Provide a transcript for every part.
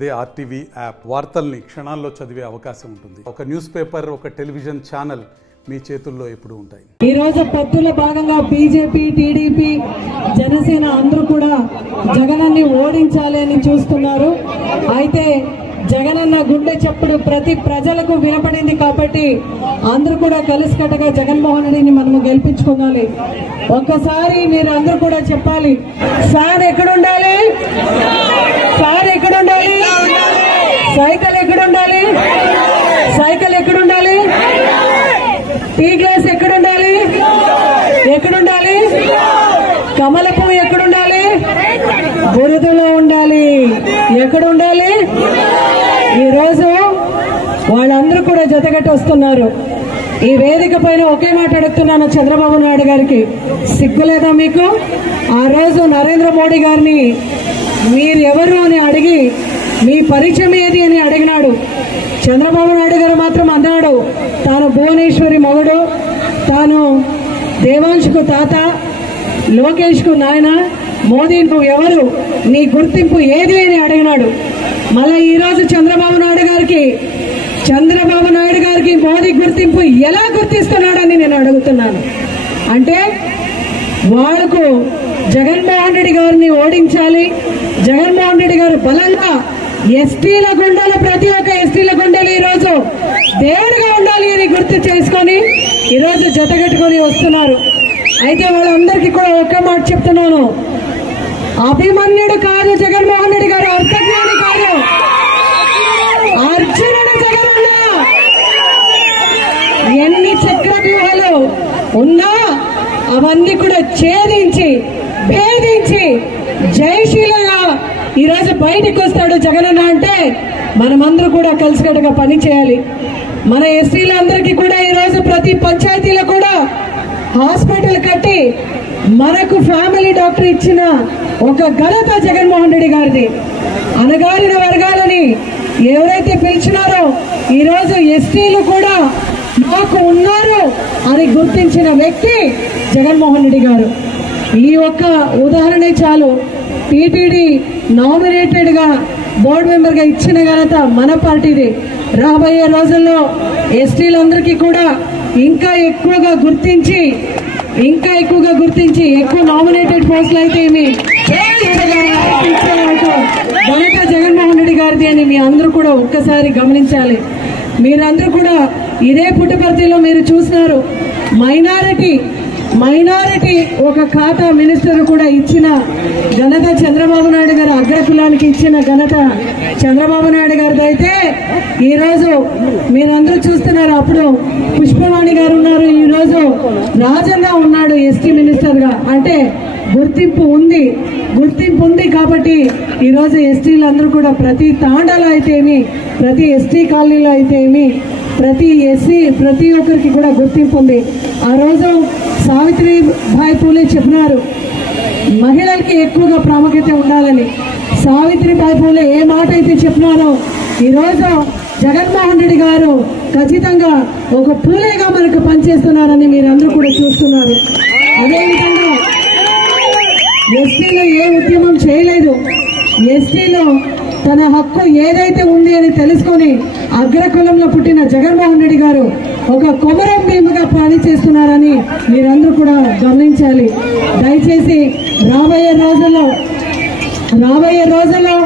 అదే RTV app వార్తల్ని క్షణాల్లో చదివే అవకాశం ఉంటుంది. ఒక న్యూస్ పేపర్, ఒక టెలివిజన్ ఛానల్ మీ చేతుల్లో ఎప్పుడు ఉంటాయి. ఈ రోజు పొత్తుల భాగంగా బీజేపీ, టీడీపీ, జనసేన అందరూ కూడా జగనన్ని ఓడించాలి అని చూస్తున్నారు. అయితే జగనన్న గుండె చప్పుడు ప్రతి ప్రజలకు వినపడింది కాబట్టి అందరూ కూడా కలిసికట్టుగా జగన్మోహన్ రెడ్డిని మనము గెలిపించుకోవాలి. ఒక్కసారి మీరు అందరూ కూడా చెప్పాలి, ఫ్యాన్ ఎక్కడుండాలి, ఫ్యాన్ ఎక్కడుండాలి, సైకిల్ ఎక్కడుండాలి, సైకిల్ ఎక్కడుండాలి, టీ గ్లాస్ ఎక్కడుండాలి, ఎక్కడుండాలి, కమల పువ్వు ఎక్కడుండాలి, బురదలో ఉండాలి, ఎక్కడుండాలి. ఈరోజు వాళ్ళందరూ కూడా జతగట్టి వస్తున్నారు. ఈ వేదిక పైన ఒకే మాట అడుగుతున్నాను చంద్రబాబు నాయుడు గారికి, సిగ్గులేదా మీకు? ఆ రోజు నరేంద్ర మోడీ గారిని మీరు ఎవరు అని అడిగి మీ పరిచయం ఏది అని అడిగినాడు. చంద్రబాబు నాయుడు గారు మాత్రం అన్నాడు, తాను భువనేశ్వరి మొగుడు, తాను దేవాంశుకు తాత, లోకేష్ కు నాయన, మోదీ నువ్వు ఎవరు, నీ గుర్తింపు ఏది అని అడిగినాడు. మళ్ళీ ఈ రోజు చంద్రబాబు నాయుడు గారికి మోదీ గుర్తింపు ఎలా గుర్తిస్తున్నాడని నేను అడుగుతున్నాను. అంటే వాళ్లకు జగన్మోహన్ రెడ్డి గారిని ఓడించాలి, జగన్మోహన్ రెడ్డి గారు బలంగా ఎస్టీల గుండెలు, ప్రతి ఒక్క ఎస్టీల గుండెలు ఈరోజు దేవుడిగా ఉండాలి అని గుర్తు చేసుకొని ఈరోజు జతగట్టుకొని వస్తున్నారు. అయితే వాళ్ళందరికీ కూడా ఒక్క మాట చెప్తున్నాను, అభిమన్యుడు కాదు జగన్మోహన్ రెడ్డి గారు, అర్థజ్ఞాని కాదు, అర్జునుడు జగనన్న. ఎన్ని చక్ర వ్యూహాలు ఉన్నా అవన్నీ కూడా ఛేదించి భేదించి జయశీలంగా ఈరోజు బయటికి వస్తాడు జగనన్న. అంటే మనమందరూ కూడా కలిసికట్టుగా పని చేయాలి. మన ఎస్సీలందరికీ కూడా ఈరోజు ప్రతి పంచాయతీలో కూడా హాస్పిటల్ కట్టి మనకు ఫ్యామిలీ డాక్టర్ ఇచ్చిన ఒక ఘనత జగన్మోహన్ రెడ్డి గారిది. అనగారిన వర్గాలని ఎవరైతే పిలిచినారో ఈరోజు ఎస్టీలు కూడా మాకు ఉన్నారు అని గుర్తించిన వ్యక్తి జగన్మోహన్ రెడ్డి గారు. ఈ ఒక్క ఉదాహరణే చాలు. టీటీడీ నామినేటెడ్ గా బోర్డు మెంబర్ గా ఇచ్చిన ఘనత మన పార్టీది. రాబోయే రోజుల్లో ఎస్టీలందరికీ కూడా ఇంకా ఎక్కువగా గుర్తించి ఎక్కువ నామినేటెడ్ పోస్టులు అయితే ఘనత జగన్మోహన్ రెడ్డి గారిది అని మీ అందరూ కూడా ఒక్కసారి గమనించాలి. మీరందరూ కూడా ఇదే పుట్టపర్తిలో మీరు చూసినారు, మైనారిటీ ఒక ఖాతా మినిస్టర్ కూడా ఇచ్చిన ఘనత చంద్రబాబు నాయుడు గారు, అగ్రకులానికి ఇచ్చిన ఘనత చంద్రబాబు నాయుడు గారిది. అయితే ఈరోజు మీరందరూ చూస్తున్నారు, అప్పుడు పుష్పవాణి గారు ఉన్నారు, ఈరోజు రాజన్న ఉన్నాడు ఎస్టీ మినిస్టర్ గా. అంటే గుర్తింపు ఉంది కాబట్టి ఈరోజు ఎస్టీలందరూ కూడా ప్రతి తాండాలో అయితేమి, ప్రతి ఎస్టీ కాలనీలో అయితేమి, ప్రతి ఒక్కరికి కూడా గుర్తింపు ఉంది. ఆ రోజు సావిత్రిబాయి పూలే చెప్పినారు మహిళలకి ఎక్కువగా ప్రాముఖ్యత ఉండాలని. సావిత్రిబాయి పూలే ఏ మాట అయితే చెప్పినారో ఈరోజు జగన్మోహన్ రెడ్డి గారు ఖచ్చితంగా ఒక పూలేగా మనకు పనిచేస్తున్నారని మీరందరూ కూడా చూస్తున్నారు. అదేవిధంగా ఎస్టీలో ఏ ఉద్యమం చేయలేదు, ఎస్టీలో తన హక్కు ఏదైతే ఉంది అని తెలుసుకొని అగ్రకులంలో పుట్టిన జగన్మోహన్ రెడ్డి గారు ఒక కొమరం భీముగా పనిచేస్తున్నారని మీరందరూ కూడా గమనించాలి. దయచేసి రాబోయే రోజుల్లో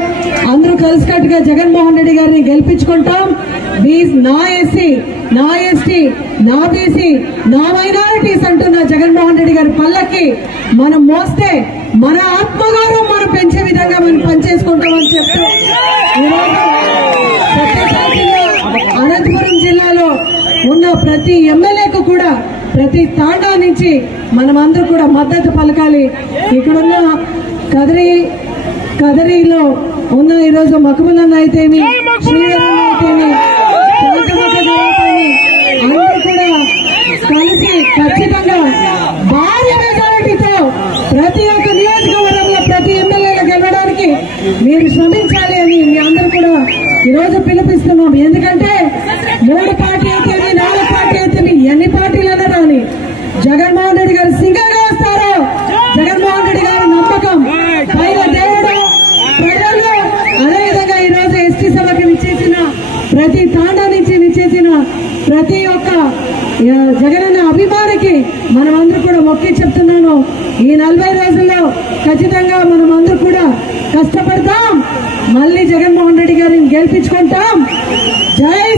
అందరూ కలిసికట్టుగా జగన్మోహన్ రెడ్డి గారిని గెలిపించుకుంటాం. నా ఎస్సీ, నా ఎస్టీ, నా బీసీ, నా మైనారిటీస్ అంటున్న జగన్మోహన్ రెడ్డి గారి పల్లకి మనం మోస్తే మన ఆత్మగౌరవం మనం పెంచే విధంగా మనం పనిచేసుకుంటామని చెప్తూ ఈరోజు అనంతపురం జిల్లాలో ఉన్న ప్రతి ఎమ్మెల్యేకు కూడా ప్రతి తాండా నుంచి మనమందరూ కూడా మద్దతు పలకాలి. ఇక్కడున్న కదరిలో ఉన్న ఈరోజు మకబులన్న అయితేమి, శ్రీధరన్న అయితేమి, అందరూ కూడా కలిసి ఖచ్చితంగా భారీ మెజారిటీతో ప్రతి ఒక్క నియోజకవర్గంలో ప్రతి ఎమ్మెల్యేలకు వెళ్ళడానికి మీరు శ్రమించాలి అని మీ అందరూ కూడా ఈరోజు పిలిపిస్తున్నాం. ఎందుకంటే 3 పార్టీ అయితే 4 పార్టీ అయితే ఎన్ని పార్టీలైనా రాని జగన్మోహన్ రెడ్డి గారు సింగల్ గా వస్తారో జగన్మోహన్ రెడ్డి గారి నమ్మకం పైన దేవుడు ప్రజలు, అదేవిధంగా ఈరోజు ప్రతి తాండా నుంచి విచ్చేసిన ప్రతి ఒక్క జగనన్న అభిమానికి మనమందరూ కూడా మొక్కి చెప్తున్నాను, ఈ 40 రోజుల్లో ఖచ్చితంగా మనమందరూ కూడా కష్టపడతాం, మళ్ళీ జగన్మోహన్ రెడ్డి గారిని గెలిపించుకుంటాం. జై